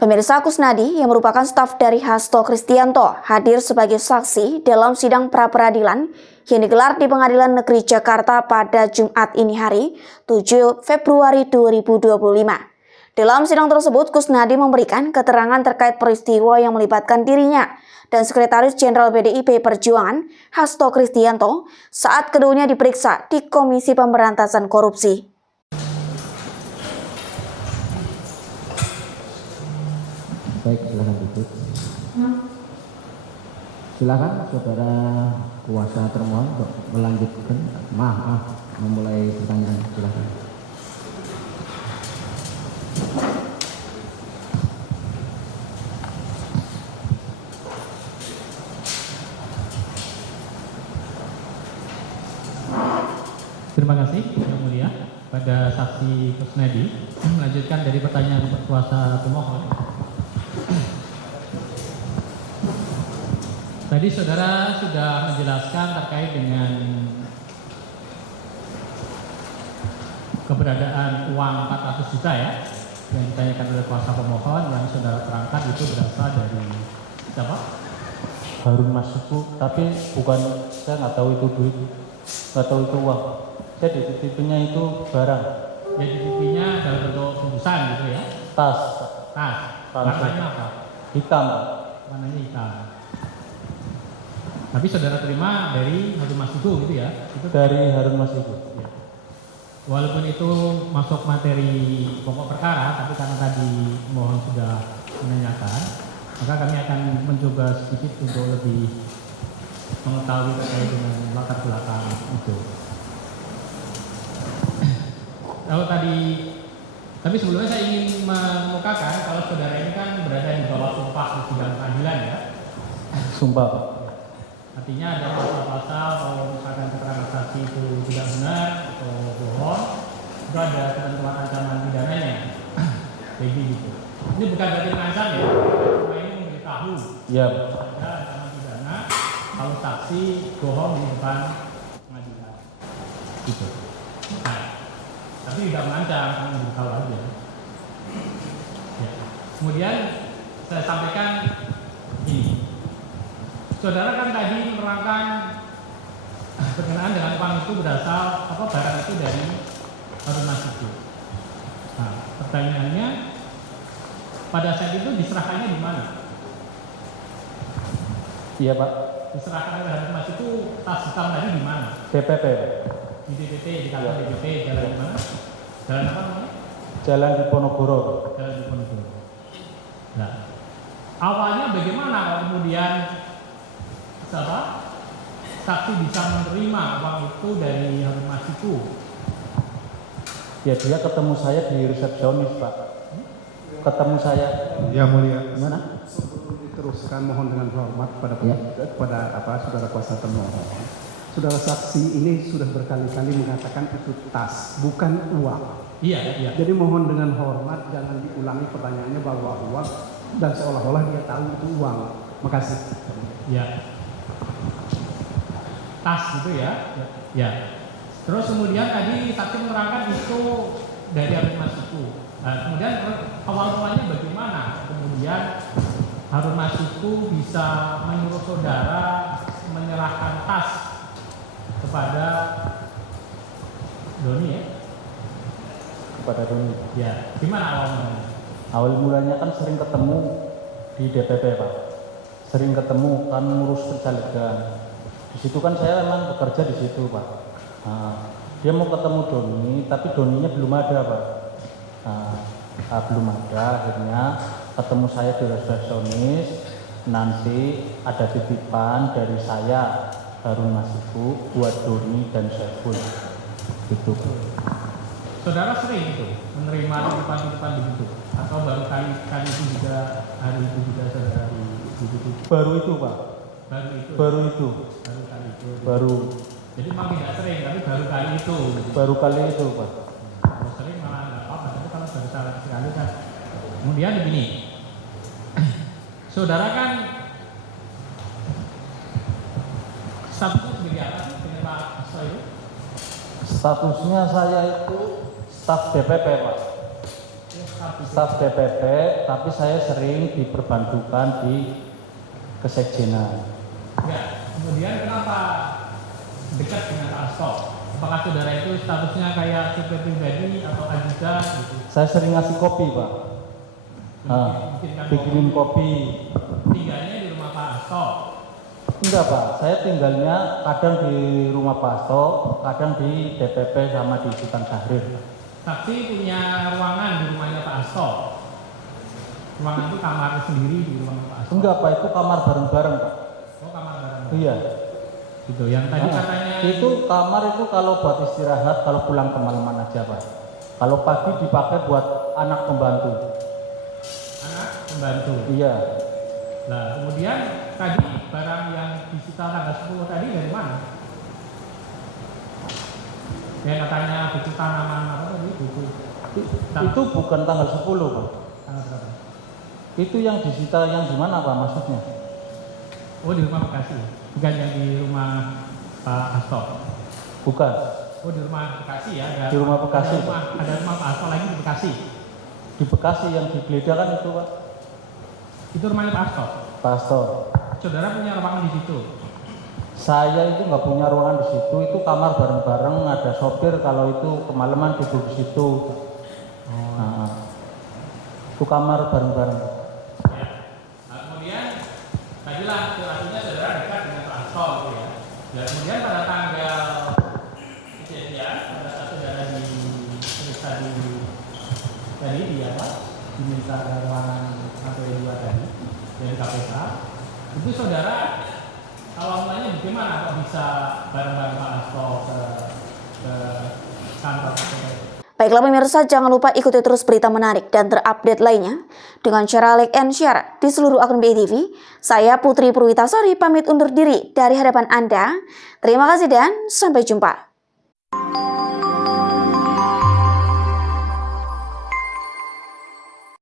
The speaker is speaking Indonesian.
Pemirsa, Kusnadi yang merupakan staf dari Hasto Kristianto hadir sebagai saksi dalam sidang pra-peradilan yang digelar di Pengadilan Negeri Jakarta pada Jumat ini hari 7 Februari 2025. Dalam sidang tersebut, Kusnadi memberikan keterangan terkait peristiwa yang melibatkan dirinya dan Sekretaris Jenderal PDIP Perjuangan Hasto Kristianto saat keduanya diperiksa di Komisi Pemberantasan Korupsi. Baik, silakan duduk. Silakan saudara kuasa termohon untuk melanjutkan. Memulai pertanyaan. Silakan. Terima kasih, Yang Mulia. Pada saksi Kusnadi, melanjutkan dari pertanyaan kuasa pemohon. Tadi saudara sudah menjelaskan terkait dengan keberadaan uang 400 juta ya, yang ditanyakan oleh kuasa pemohon, yang saudara terangkan itu berasal dari siapa? Harun Masiku, tapi bukan, saya nggak tahu itu duit, nggak tahu itu uang. Saya dititipinnya itu barang. Ya, dititipinnya dalam bentuk bungkusan gitu ya? Tas. Warnanya apa? Hitam. Warnanya hitam. Tapi saudara terima dari Harun Masiku gitu ya? Itu dari Harun Masiku. Ya. Walaupun itu masuk materi pokok perkara, tapi karena tadi mohon sudah menanyakan, maka kami akan mencoba sedikit untuk lebih mengetahui terkait dengan latar belakang itu. Kalau tapi sebelumnya saya ingin mengemukakan kalau saudara ini kan berada di bawah sumpah di sidang pengadilan ya. Sumpah. Artinya ada pasal-pasal kalau misalkan keterangan saksi itu tidak benar atau bohong, itu ada ketentuan ancaman pidananya. Jadi gitu. Ini bukan berarti mengancam ya, cuma ini memberitahu. Iya. Ada ancaman pidana kalau saksi bohong di depan pengadilan. Gitu. Nah, tapi tidak mengancam, cuma memberitahu aja. Ya. Kemudian saya sampaikan ini. Saudara kan tadi menerangkan berkenaan dengan uang itu berasal barang itu dari Harun Masiku. Nah, pertanyaannya pada saat itu diserahkannya di mana? Iya Pak. Diserahkan oleh Harun Masiku tas hitam tadi di mana? DPP. Di DPP, di kantor DPP, jalan di mana? Jalan apa namanya? Jalan di Ponorogo. Jalan di Ponorogo. Nah, awalnya bagaimana kalau kemudian saksi bisa menerima uang itu dari Harun Masiku? Ya dia ketemu saya di resepsionis Pak. Ketemu saya. Ya Mulia. Mana? Sebelum diteruskan, mohon dengan hormat pada saudara kuasa termohon. Saudara saksi ini sudah berkali-kali mengatakan itu tas, bukan uang. Iya. Jadi mohon dengan hormat jangan diulangi pertanyaannya bahwa uang dan seolah-olah dia tahu itu uang. Makasih. Ya. Tas gitu ya. Ya. Terus kemudian tadi saksi menerangkan itu dari Harun Masiku. Nah, kemudian awal mulanya bagaimana? Kemudian Harun Masiku bisa menyuruh saudara menyerahkan tas kepada Doni ya? Kepada Doni. Ya. Gimana awal mulanya? Awal mulanya kan sering ketemu di DPP Pak. Sering ketemu kan ngurus pencalegan. Di situ kan saya memang bekerja di situ Pak. Nah, dia mau ketemu Doni, tapi Doninya belum ada Pak. Belum ada, akhirnya ketemu saya di resepsionis. Nanti ada titipan dari saya Harun Masiku buat Doni dan Saiful. Itu. Saudara sering itu menerima titipan-titipan begitu, atau baru kali itu juga hari itu juga saudara di Baru itu Pak. Baru. Jadi memang tidak sering, tapi baru kali itu. Baru kali itu Pak. Kalau sering malah nggak apa-apa, tapi kalau baru sekali kan. Kemudian begini, saudara kan statusnya sebagai apa dengan Pak Hasto itu? Statusnya saya itu staf DPP Pak. Ya, staf staf DPP, tapi saya sering diperbantukan di kesekjenan. Ya, kemudian kenapa dekat dengan Pak Hasto? Apakah saudara itu statusnya kayak supir pribadi atau ajudan gitu? Saya sering ngasih kopi, Pak. Bikinkan Bikinin kopi. Tinggalnya di rumah Pak Hasto. Enggak, Pak. Saya tinggalnya kadang di rumah Pak Hasto, kadang di DPP sama di Sultan Syahrir. Saksi punya ruangan di rumahnya Pak Hasto. Ruangan itu kamar sendiri di rumah Pak Hasto. Enggak, Pak. Itu kamar bareng-bareng, Pak. Oh, kamar bareng. Iya. Gitu. Yang tadi katanya Itu kamar itu kalau buat istirahat, kalau pulang kemalaman aja, Pak. Kalau pagi dipakai buat anak pembantu. anak pembantu. Iya. Nah, kemudian tadi barang yang disita tanggal 10 tadi dari mana? Ya katanya buku tanaman apa tadi? Buku. Itu bukan tanggal 10, Pak. Tanggal berapa? Itu yang disita yang di mana, Pak, maksudnya? Oh, di rumah Bekasi. Bukan yang di rumah Pak Hasto. Bukan. Oh, di rumah Bekasi ya. Di rumah Bekasi. Ada rumah Pak Hasto lagi di Bekasi. Di Bekasi yang digeledah kan itu, Pak. Itu rumahnya Pak Hasto. Pak Hasto. Saudara punya ruangan di situ. Saya itu nggak punya ruangan di situ, itu kamar bareng-bareng, ada sopir kalau itu kemalaman tidur di situ. Itu kamar bareng-bareng. Ya. Nah, kemudian tadilah artinya saudara dekat dengan Pak Hasto gitu ya. Dan kemudian pada tanggal kejadian pada saat saudara diperiksa di apa? Diminta ruangan lantai 2 tadi dari KPK. Itu saudara awal mulanya bagaimana kok bisa bareng-bareng Pak Hasto ke kantor KPK? Baiklah pemirsa, jangan lupa ikuti terus berita menarik dan terupdate lainnya dengan cara like and share di seluruh akun BI TV. Saya Putri Purwitasari pamit undur diri dari hadapan Anda. Terima kasih dan sampai jumpa.